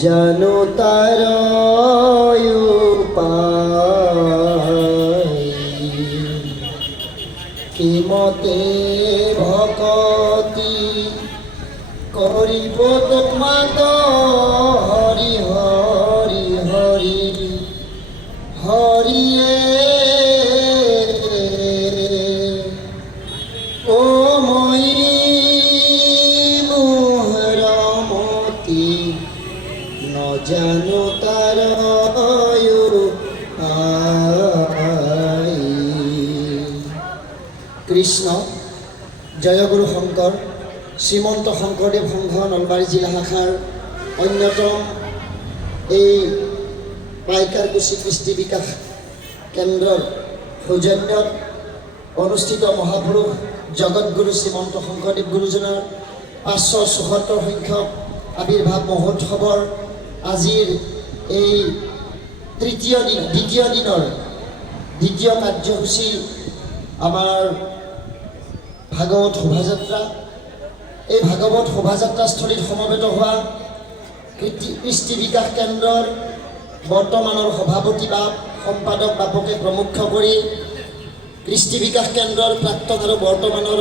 জানো তার উপায় কি মতে ভকতি করিব তোমাত হরি হরি হরি হরিয়ে ও মই মোহরমতি ন জানো তার কৃষ্ণ জয়গুরু শংকৰ শ্ৰীমন্ত শংকৰদেৱ সংঘ নলবাৰী জিলা শাখাৰ অন্যতম এই পাইকাৰকুছি কৃষ্টি বিকাশ কেন্দ্ৰৰ সৌজন্যত অনুষ্ঠিত মহাপুৰুষ জগতগুৰু শ্ৰীমন্ত শংকৰদেৱ গুৰুজনাৰ 574 সংখ্যক আবিৰ্ভাৱ মহোৎসৱৰ আজিৰ এই দ্বিতীয় দিনৰ দ্বিতীয় কাৰ্যসূচী আমাৰ ভাগৱত শোভাযাত্ৰা। এই ভাগৱত শোভাযাত্ৰাস্থলীত সমবেত হোৱা কৃষ্টি বিকাশ কেন্দ্ৰৰ বৰ্তমানৰ সভাপতি বাপ সম্পাদক বাপকে প্ৰমুখ কৰি কৃষ্টি বিকাশ কেন্দ্ৰৰ প্ৰাক্তন আৰু বৰ্তমানৰ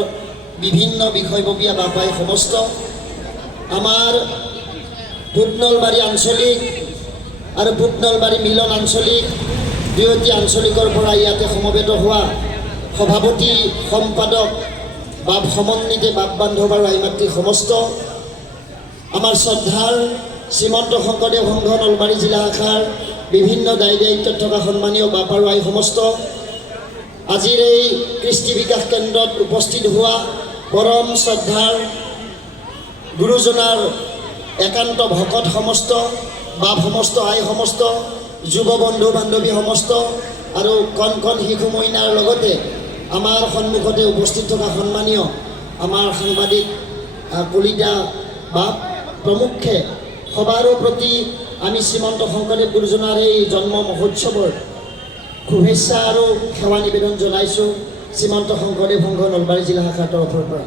বিভিন্ন বিষয়ববীয়া বাপাই সমস্ত আমাৰ বুটনলবাৰী আঞ্চলিক আৰু বুটনলবাৰী মিলন আঞ্চলিক দুয়োটি আঞ্চলিকৰ পৰা ইয়াতে সমবেত হোৱা সভাপতি সম্পাদক বাপ সমন্বিতে বাপ বান্ধৱ আৰু আইমাতৃ সমস্ত আমাৰ শ্ৰদ্ধাৰ শ্ৰীমন্ত শংকৰদেৱ সংঘ নলবাৰী জিলা শাখাৰ বিভিন্ন দায়িত্বত থকা সন্মানীয় বাপ আৰু আই সমস্ত আজিৰ এই কৃষ্টি বিকাশ কেন্দ্ৰত উপস্থিত হোৱা পৰম শ্ৰদ্ধাৰ গুৰুজনাৰ একান্ত ভকত সমস্ত বাপ সমস্ত আই সমস্ত যুৱ বন্ধু বান্ধৱী সমস্ত আৰু কণ কণ শিশু মইনাৰ লগতে আমাৰ সন্মুখতে উপস্থিত থকা সন্মানীয় আমাৰ সাংবাদিক কলিতা বাপ প্ৰমুখ্যে সবাৰো প্ৰতি আমি শ্ৰীমন্ত শংকৰদেৱ গুৰুজনাৰ এই জন্ম মহোৎসৱৰ শুভেচ্ছা আৰু সেৱা নিবেদন জনাইছোঁ শ্ৰীমন্ত শংকৰদেৱ সংঘ নলবাৰী জিলা শাখাৰ তৰফৰ পৰা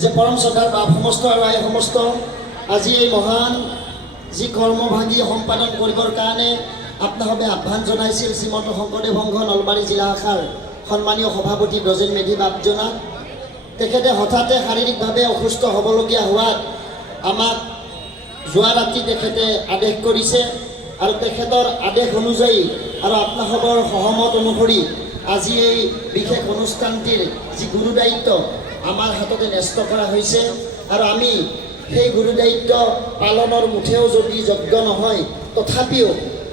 যে পৰম শ্ৰদ্ধাৰ বাপ সমস্ত আৰু আই সমস্ত আজি এই মহান যি কৰ্মভাগী সম্পাদন কৰিবৰ কাৰণে আপোনালোকে আহ্বান জনাইছিল শ্ৰীমন্ত শংকৰদেৱ সংঘ নলবাৰী জিলা শাখাৰ সন্মানীয় সভাপতি ব্ৰজেন মেধি বাপজনাক তেখেতে হঠাতে শাৰীৰিকভাৱে অসুস্থ হ'বলগীয়া হোৱাত আমাক যোৱা ৰাতি তেখেতে আদেশ কৰিছে আৰু তেখেতৰ আদেশ অনুযায়ী আৰু আপোনালোকৰ সহমত অনুসৰি আজি এই বিশেষ অনুষ্ঠানটিৰ যি গুৰু দায়িত্ব আমাৰ হাততে ন্যস্ত কৰা হৈছে আৰু আমি সেই গুৰু দায়িত্ব পালনৰ মুঠেও যদি যোগ্য নহয় তথাপিও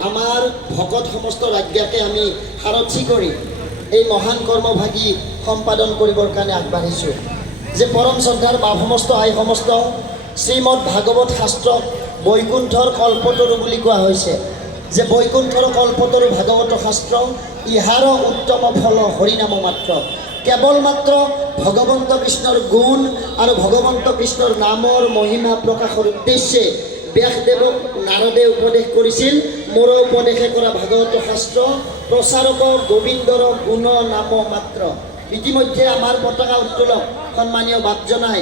আমাৰ ভকত সমস্ত ৰাজ্যকে আমি সাৰথি কৰি এই মহান কৰ্মভাগী সম্পাদন কৰিবৰ কাৰণে আগবাঢ়িছোঁ যে পৰম শ্ৰদ্ধাৰ বাপ সমস্ত আই সমস্ত শ্ৰীমদ ভাগৱত শাস্ত্ৰক বৈকুণ্ঠৰ কল্পতৰু বুলি কোৱা হৈছে যে বৈকুণ্ঠৰ কল্পতৰু ভাগৱত শাস্ত্ৰ ইহাৰ উত্তম ফল হৰিনাম মাত্ৰ কেৱল মাত্ৰ ভগৱন্ত কৃষ্ণৰ গুণ আৰু ভগৱন্ত কৃষ্ণৰ নামৰ মহিমা প্ৰকাশৰ উদ্দেশ্যে ব্যাসদেৱক নাৰদে উপদেশ কৰিছিল মোৰ উপদেশে কৰা ভাগৱত শাস্ত্ৰ প্ৰচাৰক গোবিন্দৰ গুণ নাম মাত্ৰ। ইতিমধ্যে আমাৰ পতাকা উত্তোলক সন্মানীয় বাপজনাই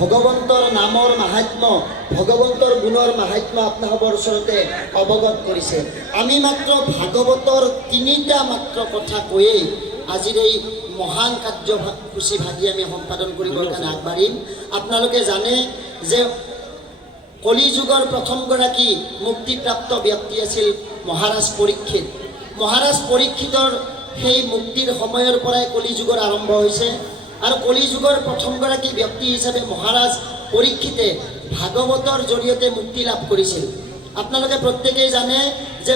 ভগৱন্তৰ নামৰ মাহাত্ম্য ভগৱন্তৰ গুণৰ মাহাত্ম্য আপোনালোকৰ ওচৰতে অৱগত কৰিছে। আমি মাত্ৰ ভাগৱতৰ তিনিটা মাত্ৰ কথা কৈয়ে আজিৰ এই মহান কাৰ্যসূচী ভাগি আমি সম্পাদন কৰিবৰ কাৰণে আগবাঢ়িম। আপোনালোকে জানে যে কলিযুগৰ প্ৰথমগৰাকী মুক্তিপ্ৰাপ্ত ব্যক্তি আছিল মহাৰাজ পৰীক্ষিত। মহাৰাজ পৰীক্ষিতৰ সেই মুক্তিৰ সময়ৰ পৰাই কলিযুগৰ আৰম্ভ হৈছে আৰু কলিযুগৰ প্ৰথমগৰাকী ব্যক্তি হিচাপে মহাৰাজ পৰীক্ষিতে ভাগৱতৰ জৰিয়তে মুক্তি লাভ কৰিছিল। আপোনালোকে প্ৰত্যেকেই জানে যে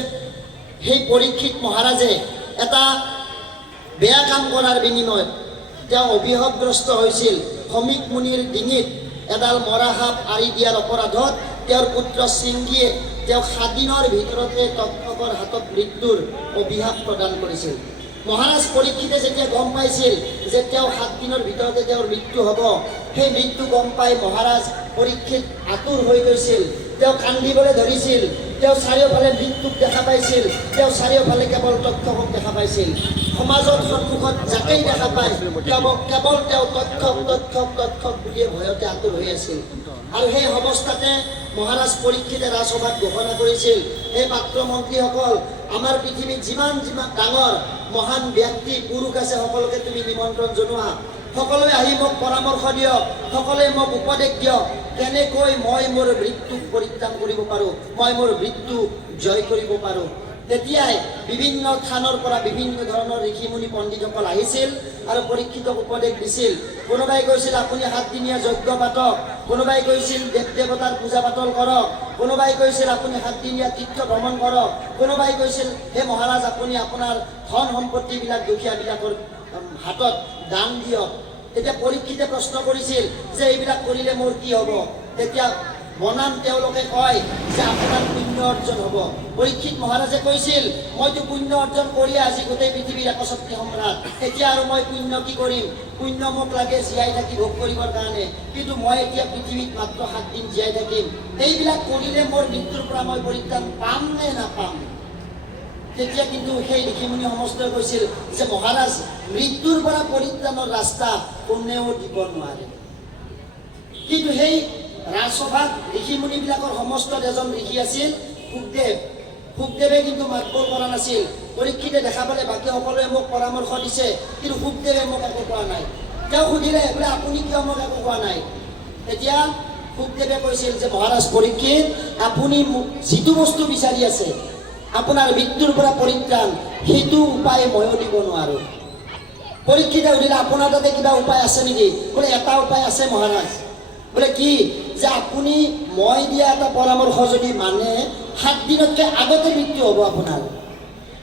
সেই পৰীক্ষিত মহাৰাজে এটা বেয়া কাম কৰাৰ বিনিময়ত তেওঁ অভিশাপগ্ৰস্ত হৈছিল। সমীক মুনিৰ ডিঙিত এডাল মৰা সাপ আঁৰি দিয়াৰ অপৰাধত তেওঁৰ পুত্ৰ শৃংগীয়ে তেওঁক 7 দিনৰ ভিতৰতে তক্ষকৰ হাতত মৃত্যুৰ অভিশাপ প্ৰদান কৰিছিল। মহাৰাজ পৰীক্ষিতে যেতিয়া গম পাইছিল যে তেওঁ 7 দিনৰ ভিতৰতে তেওঁৰ মৃত্যু হ'ব, সেই মৃত্যু গম পাই মহাৰাজ পৰীক্ষিত আতুৰ হৈ গৈছিল। তেওঁ কান্দিবলৈ ধৰিছিল। তেওঁ চাৰিওফালে মৃত্যুক দেখা পাইছিল। তেওঁ চাৰিওফালে কেৱল তক্ষকক দেখা পাইছিল। সমাজত সন্মুখত যাকেই দেখা পায় কেৱল তেওঁ তক্ষক তক্ষক তক্ষক বুলিয়ে ভয়তে আতুৰ হৈ আছিল। আৰু সেই অৱস্থাতে মহাৰাজ পৰীক্ষিতে ৰাজসভাত ঘোষণা কৰিছিল, সেই পাত্ৰ মন্ত্ৰীসকল, আমাৰ পৃথিৱীত যিমান যিমান ডাঙৰ মহান ব্যক্তি পুৰুষ আছে সকলোকে তুমি নিমন্ত্ৰণ জনোৱা, সকলোৱে আহি মোক পৰামৰ্শ দিয়ক, সকলোৱে মোক উপদেশ দিয়ক, কেনেকৈ মই মোৰ মৃত্যুক পৰিত্ৰাণ কৰিব পাৰোঁ, মই মোৰ মৃত্যু জয় কৰিব পাৰোঁ। তেতিয়াই বিভিন্ন স্থানৰ পৰা বিভিন্ন ধৰণৰ ঋষিমুনি পণ্ডিতসকল আহিছিল আৰু পৰীক্ষিতক উপদেশ দিছিল। কোনোবাই কৈছিল আপুনি 7 দিনীয়া যজ্ঞ পাতক, কোনোবাই কৈছিল দেৱ দেৱতাৰ পূজা পাতল কৰক, কোনোবাই কৈছিল আপুনি 7 দিনীয়া তীৰ্থ ভ্ৰমণ কৰক, কোনোবাই কৈছিল হে মহাৰাজ আপুনি আপোনাৰ ধন সম্পত্তিবিলাক দুখীয়াবিলাকৰ হাতত দান দিয়ক। তেতিয়া পৰীক্ষিতে প্ৰশ্ন কৰিছিল যে এইবিলাক কৰিলে মোৰ কি হ'ব? তেতিয়া বনাম তেওঁলোকে কয় যে আপোনাৰ পুণ্য অৰ্জন হ'ব। পৰীক্ষিত মহাৰাজে কৈছিল মইতো পুণ্য অৰ্জন কৰিয়ে আজি গোটেই পৃথিৱীৰ একচ্ছত্ৰী সম্ৰাট, এতিয়া আৰু মই পুণ্য কি কৰিম? পুণ্য মোক লাগে জীয়াই থাকি ভোগ কৰিবৰ কাৰণে, কিন্তু মই এতিয়া পৃথিৱীত মাত্ৰ 7 দিন জীয়াই থাকিম, এইবিলাক কৰিলে মোৰ মৃত্যুৰ পৰা মই পৰিত্ৰাণ পাম নে নাপাম? তেতিয়া কিন্তু সেই ঋষিমুনি সমস্তই কৈছিল যে মহাৰাজ মৃত্যুৰ পৰা পৰিত্ৰাণৰ ৰাস্তা কোনেও দিব নোৱাৰে। কিন্তু সেই ৰাজসভাত ঋষিমুনিবিলাকৰ সমস্ত এজন ঋষি আছিল শুকদেৱ। শুকদেৱে কিন্তু মাতবোল কৰা নাছিল। পৰীক্ষিতে দেখা পালে বাকী সকলোৱে মোক পৰামৰ্শ দিছে, কিন্তু শুকদেৱে মোক একো কোৱা নাই। তেওঁ সুধিলে বোলে আপুনি কিয় মোক একো কোৱা নাই? তেতিয়া শুকদেৱে কৈছিল যে মহাৰাজ পৰীক্ষিত আপুনি যিটো বস্তু বিচাৰি আছে আপোনাৰ মৃত্যুৰ পৰা পৰিত্ৰাণ, সেইটো উপায় ময়ো দিব নোৱাৰোঁ। পৰীক্ষিতে সুধিলে আপোনাৰ তাতে কিবা উপায় আছে নেকি? বোলে এটা উপায় আছে মহাৰাজ। বোলে কি? যে আপুনি মই দিয়া এটা পৰামৰ্শ যদি মানে 7 দিনতকৈ আগতে মৃত্যু হ'ব আপোনাৰ।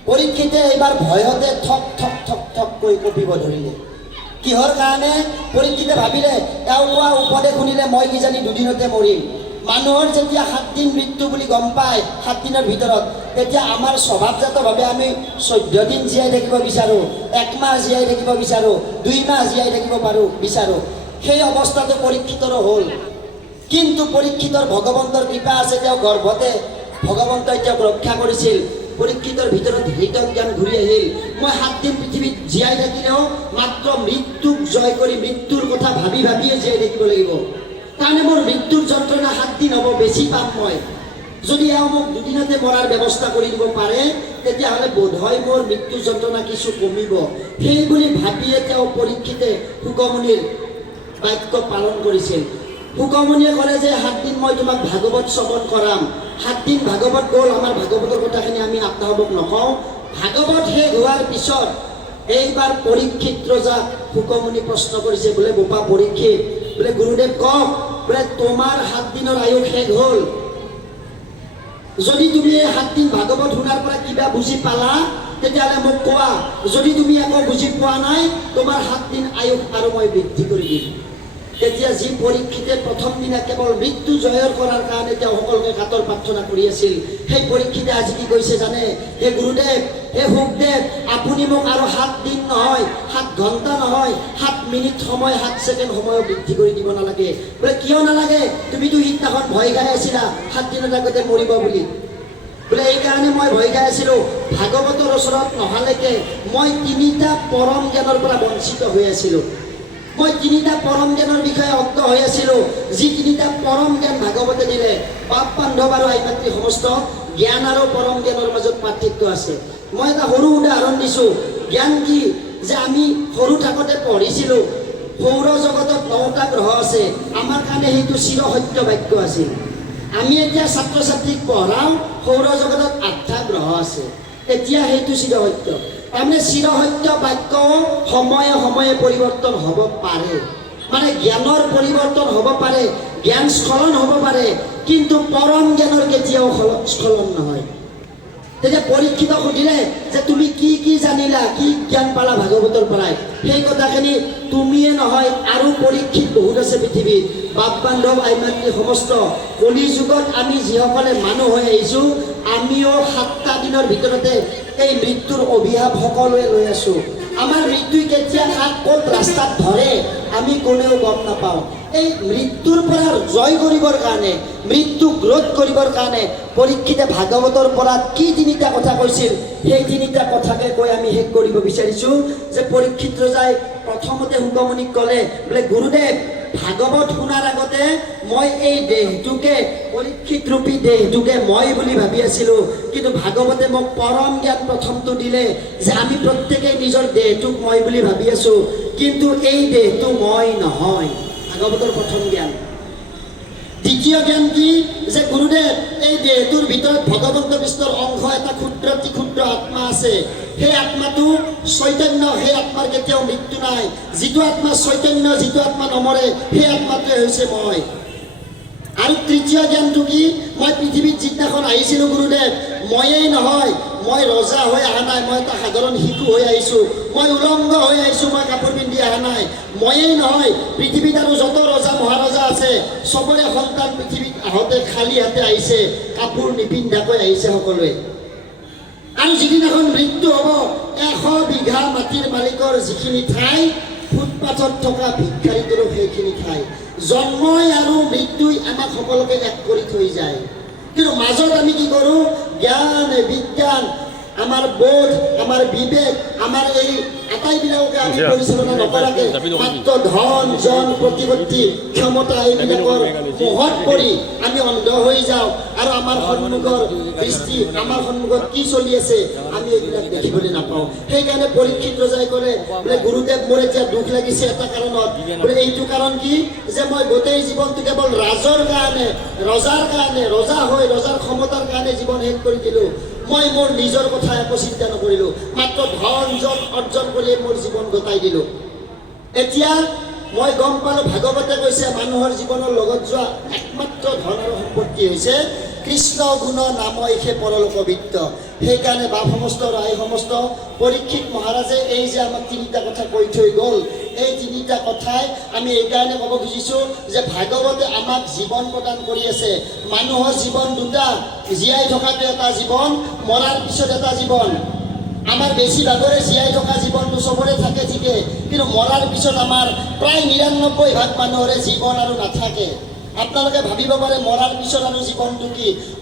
পৰীক্ষিতে এইবাৰ ভয়তে ঠক ঠক ঠক ঠককৈ কঁপিব ধৰিলে। কিহৰ কাৰণে? পৰীক্ষিতে ভাবিলে এওঁ কোৱা উপদেশ শুনিলে মই কিজানি 2 দিনতে মৰিম। মানুহৰ যেতিয়া 7 দিন মৃত্যু বুলি গম পায় 7 দিনৰ ভিতৰত, তেতিয়া আমাৰ স্বভাৱজাতভাৱে আমি 14 দিন জীয়াই থাকিব বিচাৰোঁ, 1 মাহ জীয়াই থাকিব বিচাৰোঁ, 2 মাহ জীয়াই থাকিব বিচাৰোঁ। সেই অৱস্থাটো পৰীক্ষিতৰো হ'ল। কিন্তু পৰীক্ষিতৰ ভগৱন্তৰ কৃপা আছে, তেওঁ গৰ্ভতে ভগৱন্তই তেওঁক ৰক্ষা কৰিছিল। পৰীক্ষিতৰ ভিতৰত হৃত জ্ঞান ঘূৰি আহিল। মই 7 দিন পৃথিৱীত জীয়াই থাকিলেও মাত্ৰ মৃত্যুক জয় কৰি মৃত্যুৰ কথা ভাবি ভাবিয়ে জীয়াই থাকিব লাগিব। কাৰণে মোৰ মৃত্যুৰ যন্ত্ৰণা 7 দিন হ'ব, বেছি পাম মই। যদি এওঁ মোক 2 দিনতে মৰাৰ ব্যৱস্থা কৰি দিব পাৰে, তেতিয়াহ'লে বোধহয় মোৰ মৃত্যুৰ যন্ত্ৰণা কিছু কমিব। সেই বুলি ভাবিয়ে তেওঁ পৰীক্ষিতে শুকমুনিৰ বাক্য পালন কৰিছিল। শুকমুনিয়ে ক'লে যে 7 দিন মই তোমাক ভাগৱত শ্ৰৱণ কৰাম। 7 দিন ভাগৱত গ'ল, আমাৰ ভাগৱতৰ কথাখিনি আমি আপোনালোকক নকওঁ। ভাগৱত শেষ হোৱাৰ পিছত এইবাৰ পৰীক্ষিত ৰজাক শুকমুনি প্ৰশ্ন কৰিছে, বোলে বোপা পৰীক্ষিত, বোলে গুৰুদেৱ কওক, বোলে তোমাৰ 7 দিনৰ আয়ুস শেষ হ'ল, যদি তুমি এই 7 দিন ভাগৱত শুনাৰ পৰা কিবা বুজি পালা তেতিয়াহ'লে মোক কোৱা, যদি তুমি একো বুজি পোৱা নাই তোমাৰ 7 দিন আয়ুস আৰু মই বৃদ্ধি কৰি দিম। তেতিয়া যি পৰীক্ষিতে প্ৰথম দিনা কেৱল মৃত্যু জয়ৰ কৰাৰ কাৰণে তেওঁ সকলোকে কাতৰ প্ৰাৰ্থনা কৰি আছিল, সেই পৰীক্ষিতে আজি কি কৈছে জানে? হে গুৰুদেৱ, হে শুকদেৱ, আপুনি মোক আৰু 7 দিন নহয়, 7 ঘণ্টা নহয়, 7 মিনিট সময়, 7 ছেকেণ্ড সময়ো বৃদ্ধি কৰি দিব নালাগে। বোলে কিয় নালাগে? তুমিতো সিদিনাখন ভয় খাই আছিলা 7 দিনৰ আগতে মৰিব বুলি। বোলে এইকাৰণে মই ভয় খাই আছিলোঁ, ভাগৱতৰ ওচৰত নহালৈকে মই 3টা পৰম জ্ঞানৰ পৰা বঞ্চিত হৈ আছিলোঁ। মই 3টা পৰম জ্ঞানৰ বিষয়ে অজ্ঞ হৈ আছিলোঁ, যি 3টা পৰম জ্ঞান ভাগৱতে দিলে। বাপ বান্ধৱ আৰু আই মাতৃ সমস্ত জ্ঞান আৰু পৰম জ্ঞানৰ মাজত পাৰ্থক্য আছে। মই এটা সৰু উদাহৰণ দিছোঁ। জ্ঞান কি? যে আমি সৰু থাকোঁতে পঢ়িছিলোঁ সৌৰজগতত 9টা গ্ৰহ আছে, আমাৰ কাৰণে সেইটো চিৰসত্য বাক্য আছিল। আমি এতিয়া ছাত্ৰ ছাত্ৰীক পঢ়াওঁ সৌৰজগতত 8টা গ্ৰহ আছে, এতিয়া সেইটো চিৰসত্য। তাৰমানে চিৰসত্য বাক্যও সময়ে সময়ে পৰিৱৰ্তন হ'ব পাৰে, মানে জ্ঞানৰ পৰিৱৰ্তন হ'ব পাৰে, জ্ঞান স্খলন হ'ব পাৰে, কিন্তু পৰম জ্ঞানৰ কেতিয়াও স্খলন নহয়। তেতিয়া পৰীক্ষিতক সুধিলে যে তুমি কি কি জানিলা, কি জ্ঞান পালা ভাগৱতৰ পৰাই? সেই কথাখিনি তুমিয়ে নহয় আৰু পৰীক্ষিত বহুত আছে পৃথিৱীত, বাপ বান্ধৱ আই মাতৃ সমস্ত। কলি যুগত আমি যিসকলে মানুহ হৈ আহিছোঁ, আমিও 7টা দিনৰ ভিতৰতে এই মৃত্যুৰ অভিশাপ সকলোৱে লৈ আছোঁ। আমাৰ মৃত্যুই কেতিয়া ক'ত ৰাস্তাত ধৰে আমি কোনেও গম নাপাওঁ। এই মৃত্যুৰ পৰা জয় কৰিবৰ কাৰণে, মৃত্যুক ৰোধ কৰিবৰ কাৰণে পৰীক্ষিতে ভাগৱতৰ পৰা কি 3টা কথা কৈছিল, সেই 3টা কথাকে কৈ আমি শেষ কৰিব বিচাৰিছোঁ। যে পৰীক্ষিত ৰজাই প্ৰথমতে শুকমুনিক ক'লে, বোলে গুৰুদেৱ ভাগৱত শুনাৰ আগতে মই এই দেহটোকে পৰীক্ষিত ৰূপী দেহটোকে মই বুলি ভাবি আছিলোঁ, কিন্তু ভাগৱতে মোক পৰম জ্ঞান প্ৰথমটো দিলে যে আমি প্ৰত্যেকেই নিজৰ দেহটোক মই বুলি ভাবি আছোঁ, কিন্তু এই দেহটো মই নহয়। ভাগৱতৰ প্ৰথম জ্ঞান। দ্বিতীয় জ্ঞান কি? যে গুৰুদেৱ, এই দেহটোৰ ভিতৰত ভগৱন্ত কৃষ্ণৰ অংশ এটা ক্ষুদ্ৰ অতি ক্ষুদ্ৰ আত্মা আছে। সেই আত্মাটো চৈতন্য, সেই আত্মাৰ কেতিয়াও মৃত্যু নাই। যিটো আত্মা চৈতন্য, যিটো আত্মা নমৰে, সেই আত্মাটোৱে হৈছে মই। আৰু তৃতীয় জ্ঞানটো কি? মই পৃথিৱীত যিদিনাখন আহিছিলোঁ গুৰুদেৱ, ময়েই নহয়, মই ৰজা হৈ অহা নাই, মই এটা সাধাৰণ শিশু হৈ আহিছোঁ, মই উলংগ হৈ আহিছোঁ, মই কাপোৰ পিন্ধি অহা নাই। ময়েই নহয়, পৃথিৱীত আৰু যত ৰজা মহাৰজা আছে চবৰে সন্তান পৃথিৱীত আহোঁতে খালী হাতে আহিছে, কাপোৰ নিপিন্ধাকৈ আহিছে সকলোৱে। আৰু যিদিনাখন মৃত্যু হ'ব, 100 বিঘা মাটিৰ মালিকৰ যিখিনি ঠাই, ফুটপাথত থকা ভিক্ষাৰীটোৰো সেইখিনি ঠাই। জন্মই আৰু মৃত্যুই আমাক সকলোকে এক কৰি থৈ যায়। কিন্তু মাজত আমি কি কৰোঁ? জ্ঞান, বিজ্ঞান, আমাৰ বোধ, আমাৰ বিবেক, আমাৰ এই আটাইবিলাককে আমি পৰিচালনা নকৰাকৈ মাত্ৰ ধন, জন, প্ৰতিপত্তি, ক্ষমতা এইবিলাকৰ মোহত পৰি আমি অন্ধ হৈ যাওঁ। আৰু আমাৰ সন্মুখৰ দৃষ্টি, আমাৰ সন্মুখত কি চলি আছে আমি এইবিলাক দেখিবলৈ নাপাওঁ। সেইকাৰণে পৰীক্ষিত ৰজাই ক'লে, বোলে গুৰুদেৱ, মোৰ এতিয়া দুখ লাগিছে এটা কাৰণত। বোলে এইটো কাৰণ কি? যে মই গোটেই জীৱনটো কেৱল ৰাজৰ কাৰণে, ৰজাৰ কাৰণে, ৰজা হৈ ৰজাৰ ক্ষমতাৰ কাৰণে জীৱন শেষ কৰি দিলোঁ। মই মোৰ নিজৰ কথা একো চিন্তা নকৰিলোঁ, মাত্ৰ ধন জন অৰ্জন কৰিয়ে মোৰ জীৱন গতাই দিলোঁ। এতিয়া মই গম পালোঁ, ভাগৱতে কৈছে মানুহৰ জীৱনৰ লগত যোৱা একমাত্ৰ ধন আৰু সম্পত্তি হৈছে কৃষ্ণ গুণ নাময়সে পৰলোক বিত্ত। সেইকাৰণে বাপ সমস্ত ৰায় সমস্ত পৰীক্ষিত মহাৰাজে এই যে আমাক তিনিটা কথা কৈ থৈ গ'ল, এই তিনিটা কথাই আমি এইকাৰণে ক'ব খুজিছোঁ যে ভাগৱতে আমাক জীৱন প্ৰদান কৰি আছে। মানুহৰ জীৱন দুটা, জীয়াই থকাটো এটা জীৱন, মৰাৰ পিছত এটা জীৱন। আমাৰ বেছিভাগৰে জীয়াই থকা জীৱনটো চবৰে থাকে ঠিকে, কিন্তু মৰাৰ পিছত আমাৰ প্ৰায় ৯৯% মানুহৰে জীৱন আৰু নাথাকে। আপোনালোকে ভাবিব পাৰে মৰাৰ পিছত আৰু জীৱনটো কি?